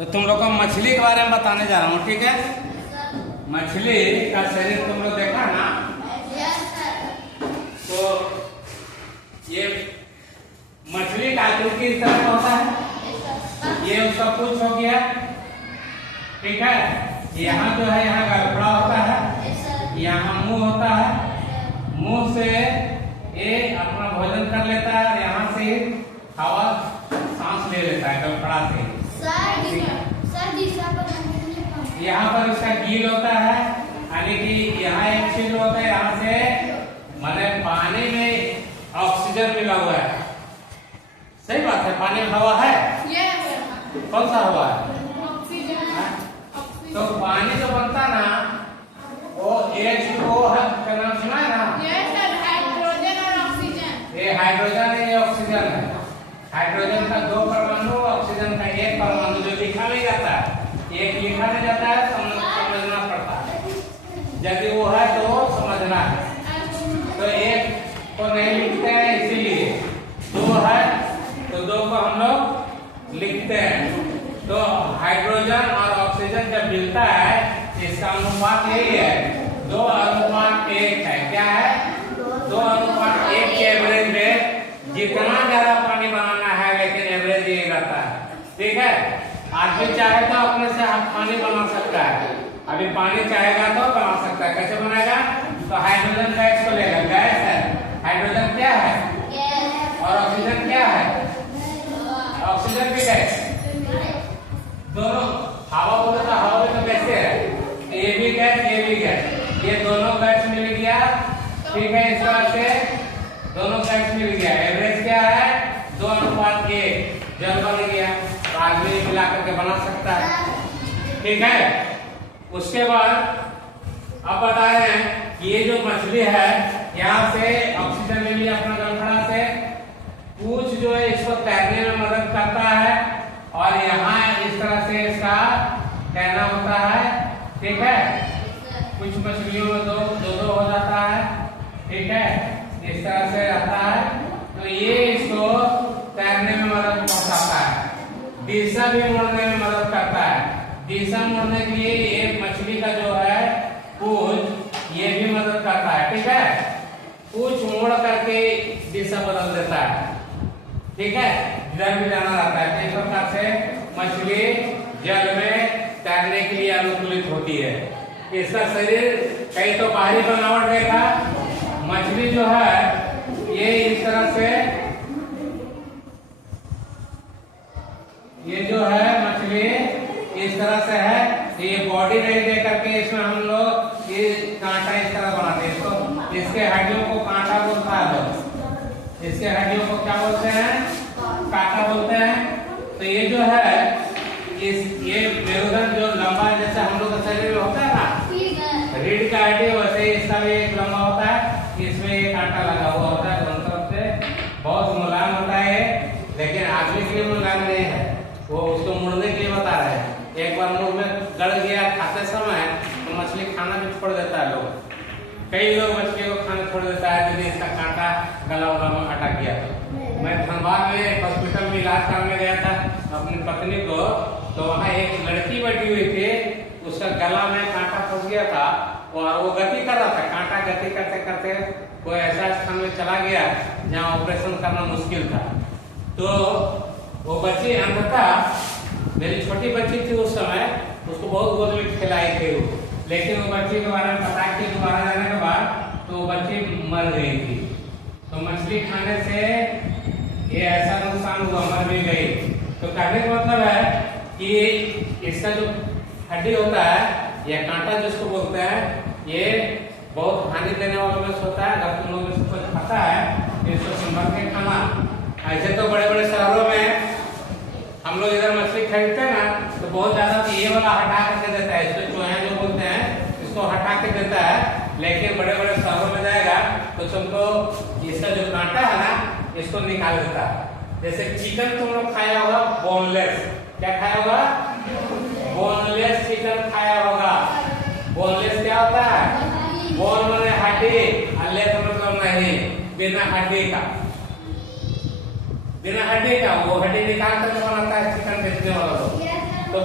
तो तुम लोग को मछली के बारे में बताने जा रहा हूँ, ठीक है। मछली का शरीर तुम लोग देखा ना, तो ये मछली का आकृति इस तरह का होता है। ये उसका पूंछ हो गया, ठीक है। यहाँ जो है यहाँ गलफड़ा होता है, यहाँ मुंह होता है। मुंह से ये अपना भोजन कर लेता है, यहाँ से हवा सांस ले लेता है गलफड़ा से। यहाँ पर उसका गिल होता है, यानी कि यहाँ एक छिद्र होता है, यहाँ से माने पानी में ऑक्सीजन मिला हुआ है। सही बात है, पानी में हवा है। कौन सा हवा है? तो पानी जो बनता ना वो H2O का नाम सुना है ना? हाइड्रोजन और ऑक्सीजन। ये हाइड्रोजन है, ये ऑक्सीजन है। हाइड्रोजन का 2 परमाणु, ऑक्सीजन का 1 परमाणु। जो लिखा नहीं जाता है, एक लिखा नहीं जाता है, समझना पड़ता है। यदि वो है तो समझना है। तो एक को नहीं लिखते हैं, इसीलिए 2 है तो 2 को हम लोग लिखते हैं। तो हाइड्रोजन और ऑक्सीजन जब मिलता है, इसका अनुपात यही है, 2:1 है। क्या है? 2:1 के एवरेज में जितना ज्यादा पानी बनाना है, लेकिन एवरेज यही रहता है, ठीक है। आदमी चाहे तो अपने से पानी बना सकता है। अभी पानी चाहेगा तो बना सकता है। कैसे बनाएगा? तो हाइड्रोजन गैस को लेगा, गैस है। हाइड्रोजन क्या है? और ऑक्सीजन क्या है? ऑक्सीजन भी गैस। दोनों हवा बोले तो हवा में तो कैसे है, ये भी गैस, ये भी गैस। ये दोनों गैस मिल गया, ठीक है। इस तरह से दोनों गैस मिल गया। एवरेज क्या है? 2:1 जल बन गया। तो आदमी मिला करके बना सकता है, ठीक है। उसके बाद अब बता रहे हैं कि ये जो मछली है, यहाँ से ऑक्सीजन ले लिया अपना गलफड़ा से। पूंछ जो है इसको तैरने में मदद करता है, और यहाँ इस तरह से इसका तैरना होता है, ठीक है। कुछ मछलियों में दो हो जाता है, ठीक है। इस तरह से रहता है, तो ये इसको तैरने में मदद पहुंचाता है। दिशा भी मोड़ने में मदद करता है। दिशा मोड़ने के लिए एक मछली का जो है पूंछ, ये भी मदद करता है, ठीक है। पूंछ मोड़ करके दिशा बदल देता है, ठीक है। जिधर भी जाना रहता है। इस प्रकार से मछली जल में तैरने के लिए अनुकूलित होती है। इसका शरीर कई तो बाहरी बनावट देखा, मछली जो है ये इस तरह से, ये जो है मछली इस तरह से है। ये बॉडी नहीं दे करके इसमें हम लोग ये कांटा इस तरह बनाते हैं। इसको, इसके हड्डियों को कांटा बोलता है लोग। इसके हड्डियों को क्या बोलते हैं? कांटा बोलते हैं। तो ये जो है ये मेरुदंड जो लंबा है, जैसे हम लोग का शरीर में होता है ना रीढ़ का हड्डी, वैसे इसका भी एक लंबा होता है। इसमें एक कांटा लगा हुआ होता है दोनों तरफ से। बहुत मुलायम होता है, लेकिन आदमी के लिए मुलायम नहीं है। वो उसको मुड़ने के लिए बता रहे हैं। एक बार मुंह में गड़ गया खाते समय, तो मछली खाना भी छोड़ देता है लोग। कई लोग मछली को खाना छोड़ देता है यदि इसका कांटा गला उला में अटक गया तो। मैं धनबाद में हॉस्पिटल में इलाज कराने गया था अपनी पत्नी को, तो वहाँ एक लड़की बैठी हुई थी, उसका गला में कांटा फंस गया था और वो गति कर रहा था। कांटा गति करते करते कोई ऐसा स्थान में चला गया जहाँ ऑपरेशन करना मुश्किल था। तो वो बच्ची अंततः, मेरी छोटी बच्ची थी उस समय, उसको बहुत गोद में खिलाई थी वो, लेकिन वो बच्ची के बारे में पता कि दोबारा जाने के बाद तो वो बच्ची मर गई थी। तो मछली खाने से ये ऐसा नुकसान हुआ, मर भी गई। तो कहने का मतलब है कि इसका जो हड्डी होता है या कांटा जिसको बोलते हैं, ये बहुत हानि देने वालों में से होता है। अगर तुम लोग इसको कुछ खाता है तो इसको संभल के खाना। ऐसे तो बड़े बड़े शहरों में हम लोग इधर मछली खरीदते हैं ना, तो बहुत ज्यादा तो ये वाला हटा करके देता है, इसको चूहा जो बोलते हैं, इसको हटा के देता है। लेकिन बड़े बड़े शहरों में जाएगा तो तुमको इसका जो कांटा है ना, इसको निकाल देता है। जैसे चिकन तुम लोग खाया होगा बोनलेस, क्या खाया होगा? बोनलेस चिकन खाया होगा। बोनलेस क्या होता है? बोन माने हड्डी, और लेस मतलब नहीं, बिना हड्डी का। बिना हड्डी का वो हड्डी निकाल कर बनाता है चिकन बेचने वाला लोग। तो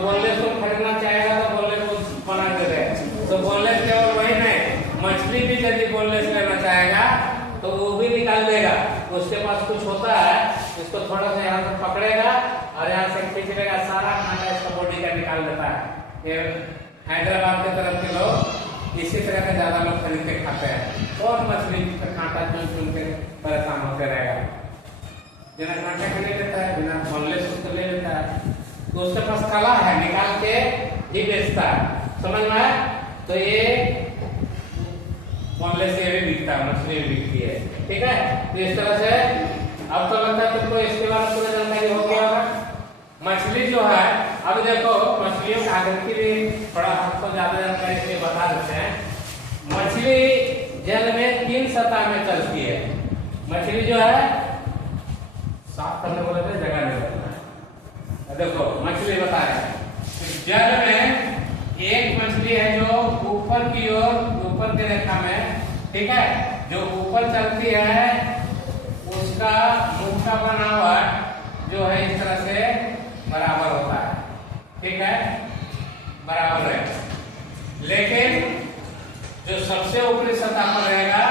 उसके पास कुछ होता है, इसको थोड़ा सा यहाँ से पकड़ेगा और यहाँ से खींच लेगा, सारा कांटा इसका बॉडी का निकाल देता है। फिर हैदराबाद के तरफ के लोग इसी तरह का ज्यादा लोग खरीद के खाते हैं और मछली का कांटा चुन के परेशान होते रहेगा। बिना कांटे के ले लेता है, बिना बोनलेस उसको ले लेता है, तो उसके पास कला है, निकाल के ही बेचता है। समझ में आया? तो ये बोनलेस ये भी बिकता है, मछली भी बिकती है। ठीक है, तो इस तरह से अब तो लगता है तुमको इसके बारे में पूरी जानकारी हो गया होगा। मछली जो है, अब देखो मछलियों का आकृति भी थोड़ा हमको ज्यादा जानकारी इसलिए बता देते हैं। मछली जल में 3 सतह में चलती है। मछली जो है साफ करने बोले थे, जगह नहीं लगता है। देखो मछली बता रहे हैं, जल में एक मछली है जो ऊपर की ओर, ऊपर की रेखा में, ठीक है, जो ऊपर चलती है उसका मुख का बनावट जो है इस तरह से बराबर होता है। ठीक है, बराबर है। लेकिन जो सबसे ऊपरी सतह पर रहेगा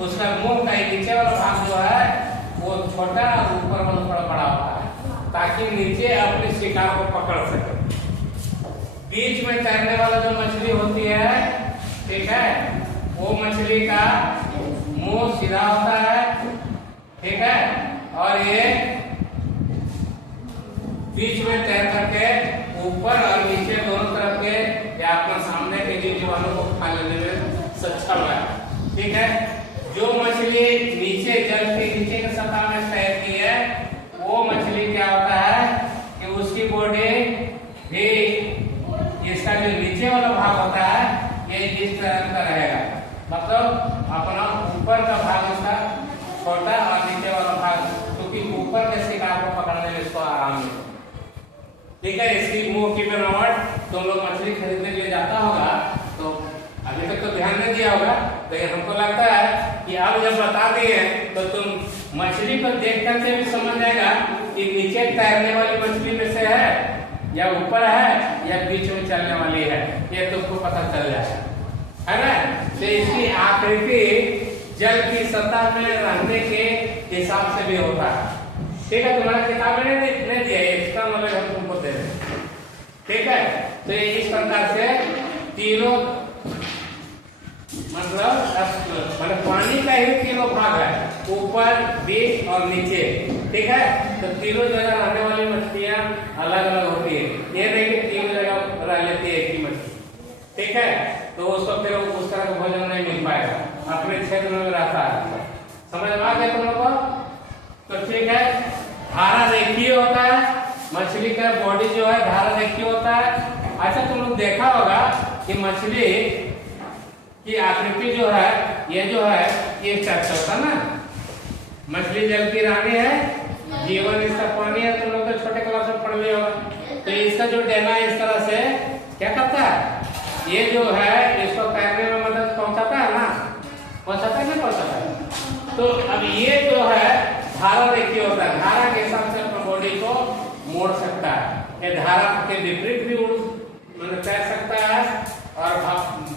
उसका मुंह का नीचे वाला भाग जो है वो छोटा और ऊपर वाला थोड़ा बड़ा होता है, ताकि नीचे अपने शिकार को पकड़ सके। बीच में तैरने वाला जो मछली होती है, ठीक है, वो मछली का मुंह सीधा होता है, ठीक है, और ये बीच में तैर करके ऊपर और नीचे दोनों तरफ के या अपना सामने के जीव जीवाणु को खा लेने में सक्षम है। ठीक है, जो मछली नीचे जल के नीचे के सतह में तैरती है वो मछली क्या होता है कि उसकी बॉडी भी, इसका जो नीचे वाला भाग होता है ये इस तरह का रहेगा, मतलब अपना ऊपर का भाग उसका छोटा और नीचे वाला भाग, क्योंकि ऊपर के शिकार को पकड़ने में इसको आराम है। ठीक है, इसकी मुंह की बनावट तुम लोग मछली खरीदने के लिए जाता होगा तो अभी तक तो ध्यान नहीं दिया होगा, लेकिन हमको लगता है कि अब जब बता दिए तो तुम मछली को देख करके भी समझ जाएगा कि नीचे तैरने वाली मछली में से है या ऊपर है या बीच में चलने वाली है, ये तुमको पता चल जाएगा, है ना। तो इसकी आकृति जल की सतह में रहने के हिसाब से भी होता है। ठीक है, तुम्हारा किताब में नहीं दिया, एक्स्ट्रा नॉलेज हम तुमको दे रहे हैं। ठीक है, तो ये इस प्रकार से तीनों मतलब पानी का ही तीनों भाग है, ऊपर, बीच और नीचे। ठीक है, तो तीनों जगह रहने वाली मछलियां अलग अलग होती है, ये नहीं कि तीनों जगह रह लेती है एक ही मछली। ठीक है, तो उसको फिर उस तरह का भोजन नहीं मिल पाएगा, अपने क्षेत्र में रहता है। समझ में आ गया तुम लोग को? तो ठीक है, धारा रेखीय होता है, मछली का बॉडी जो है धारा रेखीय होता है। अच्छा, तुम लोग देखा होगा कि मछली की आकृति जो है ये जो है ये चर्चा होता ना, मछली जल की रानी है, जीवन इसका पानी है, तुम लोग तो छोटे क्लास में पढ़ लिया होगा। तो इसका जो डेना इस तरह से क्या करता है, ये जो है इसको तैरने में मदद पहुंचाता है ना, पहुंचाता है नहीं पहुंचाता है। तो अब ये जो है धारा रेखीय होता है, धारा के हिसाब से अपने बॉडी को मोड़ सकता है, ये धारा के विपरीत भी मतलब तैर सकता है और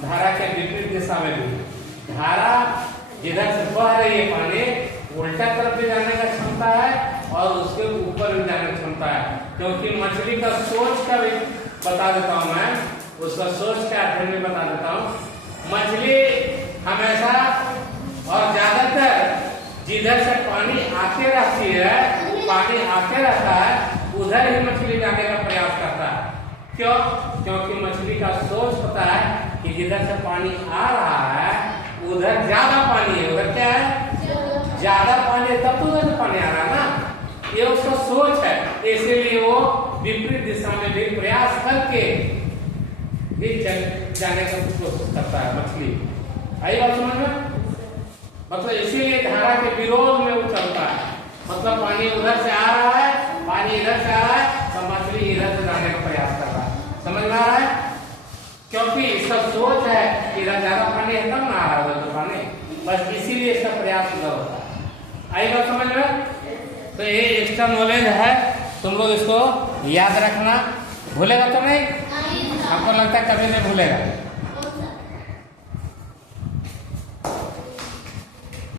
धारा के विपरीत दिशा में भी। धारा जिधर से बह रही है पानी उल्टा तरफ भी जाने का क्षमता है और उसके ऊपर भी जाने की क्षमता है, क्योंकि मछली का सोच का भी बता देता हूं मैं, उसका सोच का अध्ययन भी बता देता हूं। मछली हमेशा और ज्यादातर जिधर से पानी आते रहती है, पानी आते रहता है, उधर ही मछली जाने का प्रयास करता है। क्यों? क्योंकि मछली का सोच होता है कि जिधर से पानी आ रहा है उधर ज्यादा पानी है, उधर क्या है, ज्यादा पानी है, तब तो उधर से पानी आ रहा है ना, ये उसका सोच है। इसीलिए वो विपरीत दिशा में भी प्रयास करके भी जाने का कोशिश करता है मछली। आई बात समझ में? मतलब इसीलिए धारा के विरोध में वो चलता है, मतलब पानी उधर से आ रहा है, पानी इधर से आ रहा है, तो मछली इधर से जाने का प्रयास कर रहा है। समझ में आ रहा है? क्योंकि इसका सोच है कि इधर ज्यादा पानी है तब ना आ रहा है उधर पानी, बस इसीलिए इसका प्रयास उधर होता है। आई बात समझ में? तो ये एक्स्ट्रा नॉलेज है, तुम लोग इसको याद रखना, भूलेगा तो नहीं? आपको लगता है कभी नहीं भूलेगा?